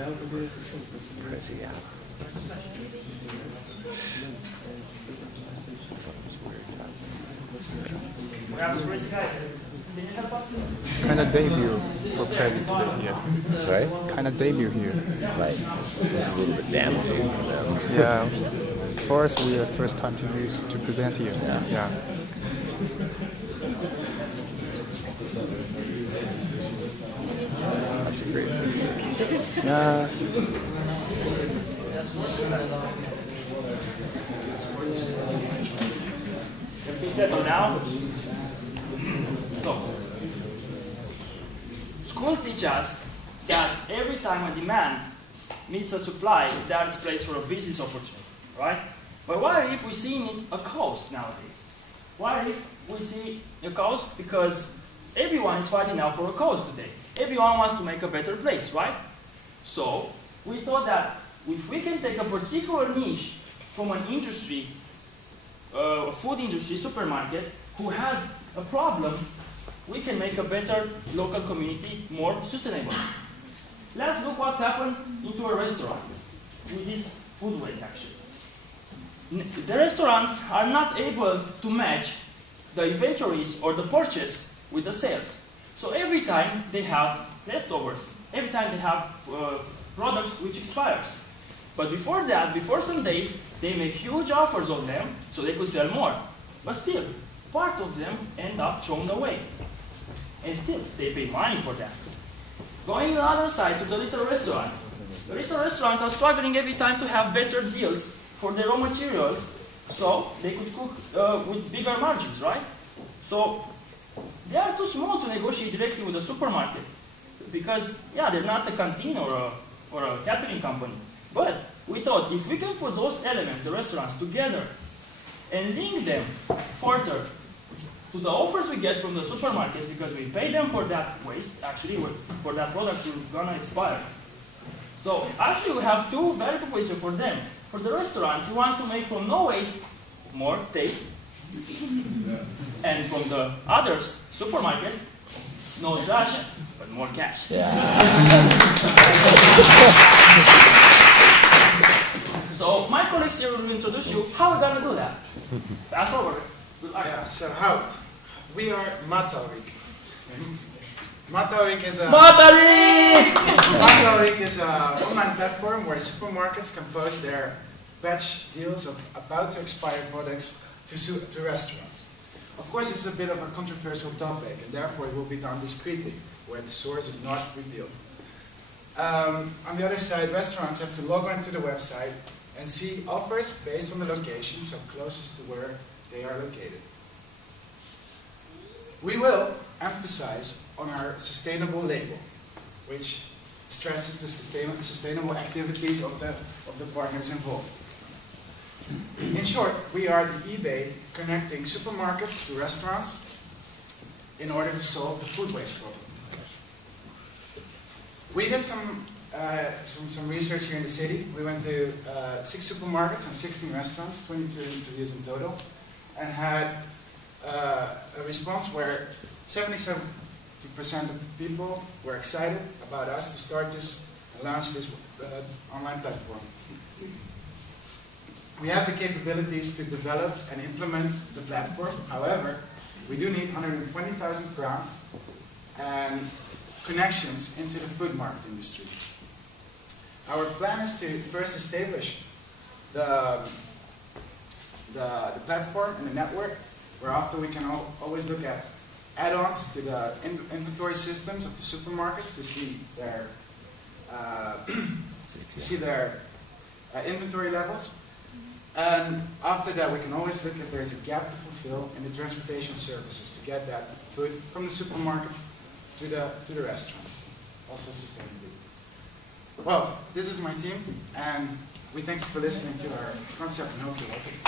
Press it out. It's kind of debut for Prezi today here. Sorry? Kind of debut here. Right. This is a little bit damaging for them. Yeah. For us, we are first time to present here. Yeah. That's a great thing. Yeah. Now, so schools teach us that every time a demand meets a supply, that is place for a business opportunity, right? But what if we see a cost nowadays? What if we see a cost because everyone is fighting now for a cause today? Everyone wants to make a better place, right? So we thought that if we can take a particular niche from an industry, a food industry, supermarket, who has a problem, we can make a better local community more sustainable. Let's look what's happened into a restaurant with this food waste actually. The restaurants are not able to match the inventories or the purchase with the sales. So every time they have leftovers, every time they have products which expires. But before that, before some days, they make huge offers of them so they could sell more. But still, part of them end up thrown away. And still, they pay money for that. Going the other side to the little restaurants. The little restaurants are struggling every time to have better deals for their raw materials so they could cook with bigger margins, right? So they are too small to negotiate directly with the supermarket because, yeah, they're not a canteen or a catering company. But we thought if we can put those elements, the restaurants, together and link them further to the offers we get from the supermarkets because we pay them for that waste, actually, for that product we're gonna expire. So actually we have two value propositions for them. For the restaurants, we want to make from no waste more taste. And from the others, supermarkets, no trash, but more cash. Yeah. So my colleagues here will introduce you how we're gonna do that. Pass over. Good luck. Yeah, so how? We are Matarik. Matarik is a online platform where supermarkets can post their batch deals of about to expire products to restaurants. Of course, this is a bit of a controversial topic, and therefore it will be done discreetly, where the source is not revealed. On the other side, restaurants have to log on to the website and see offers based on the location, so closest to where they are located. We will emphasize on our sustainable label, which stresses the sustainable activities of the partners involved. In short, we are the eBay connecting supermarkets to restaurants in order to solve the food waste problem. We did some research here in the city. We went to 6 supermarkets and 16 restaurants, 22 interviews in total, and had a response where 77% of people were excited about us to start this and launch this online platform. We have the capabilities to develop and implement the platform. However, we do need 120,000 grants and connections into the food market industry. Our plan is to first establish the platform and the network, whereafter we can always look at add-ons to the inventory systems of the supermarkets to see their inventory levels. And after that, we can always look if there's a gap to fulfill in the transportation services to get that food from the supermarkets to the restaurants, also sustainably. Well, this is my team, and we thank you for listening to our concept and hope you like it.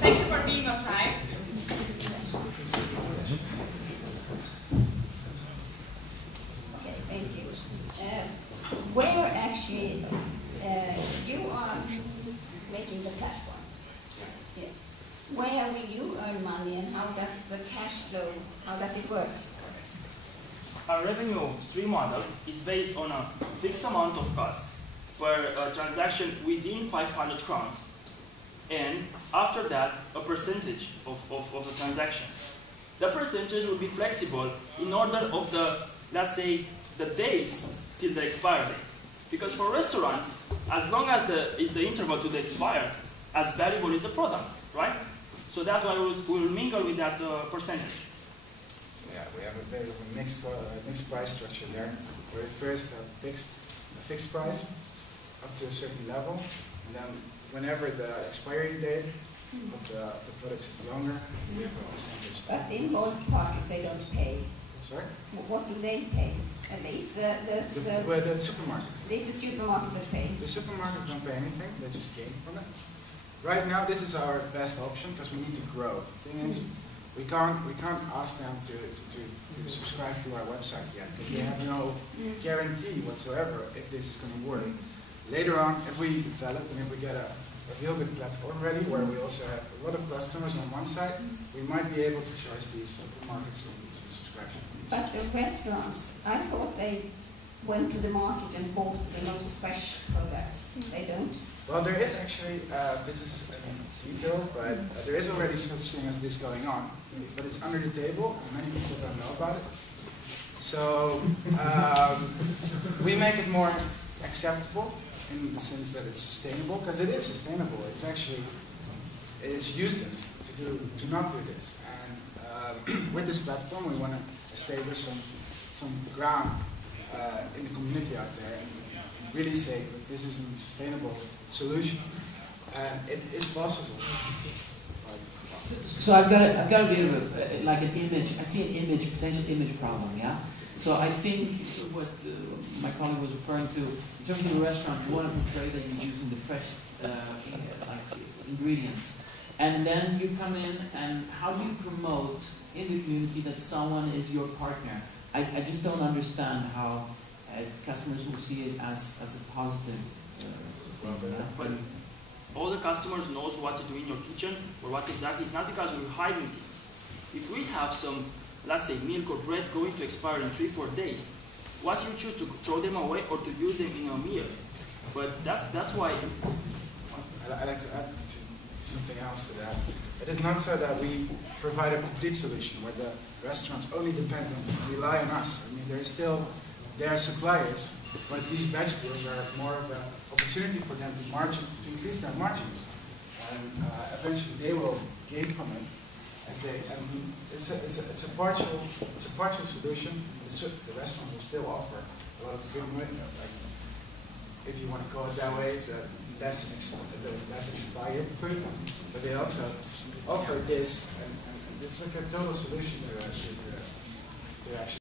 Thank you for being on time. Okay, thank you. Where actually you are making the platform? Yes. where will you earn money and how does the cash flow, how does it work? Our revenue stream model is based on a fixed amount of cost per transaction within 500 crowns, and after that, a percentage of the transactions. The percentage will be flexible in order of the, let's say, the days till the expiry date. Because for restaurants, as long as is the interval to the expire, as valuable is the product, right? So that's why we'll mingle with that percentage. So yeah, we have a bit of a mixed price structure there, where we first have a fixed price up to a certain level, and then whenever the expiry date of the products is longer, we have a percentage. But in both parties they don't pay. Sorry? What do they pay? At least the supermarkets. the supermarkets that pay. The supermarkets don't pay anything, they just gain from it. Right now this is our best option because we need to grow. The thing is, we can't ask them to subscribe to our website yet because they have no guarantee whatsoever if this is going to work. Later on, if we develop and if we get a real good platform ready where we also have a lot of customers on one side, we might be able to charge these supermarkets some subscription. But the restaurants, I thought they went to the market and bought the most fresh products. They don't. Well, there is actually, this is detail, but there is already such thing as this going on. But it's under the table, and many people don't know about it. So we make it more acceptable in the sense that it's sustainable, because it is sustainable. It's actually, it's useless to not do this. And with this platform, we want to establish some ground in the community out there and really say that this is a sustainable solution, and it is possible. So I've got a bit of like an image. I see an potential image problem. Yeah. So I think what my colleague was referring to in terms of the restaurant, you want to portray that you're using the freshest ingredients, and then you come in and how do you promote in the community that someone is your partner? I just don't understand how customers will see it as a positive. But all the customers knows what to do in your kitchen or what exactly. It's not because we're hiding things. If we have some, let's say, milk or bread going to expire in 3-4 days, what you choose to throw them away or to use them in a meal? But that's why. I'd like to add something else to that. It is not so that we provide a complete solution where the restaurants only depend on, rely on us. I mean, they are suppliers, but these batch deals are more of an opportunity for them to increase their margins, and eventually they will gain from it. It's a partial solution. The restaurants will still offer a lot of good money, like if you want to call it that way, the less expired food, but they also offer this, and it's like a total solution to actually.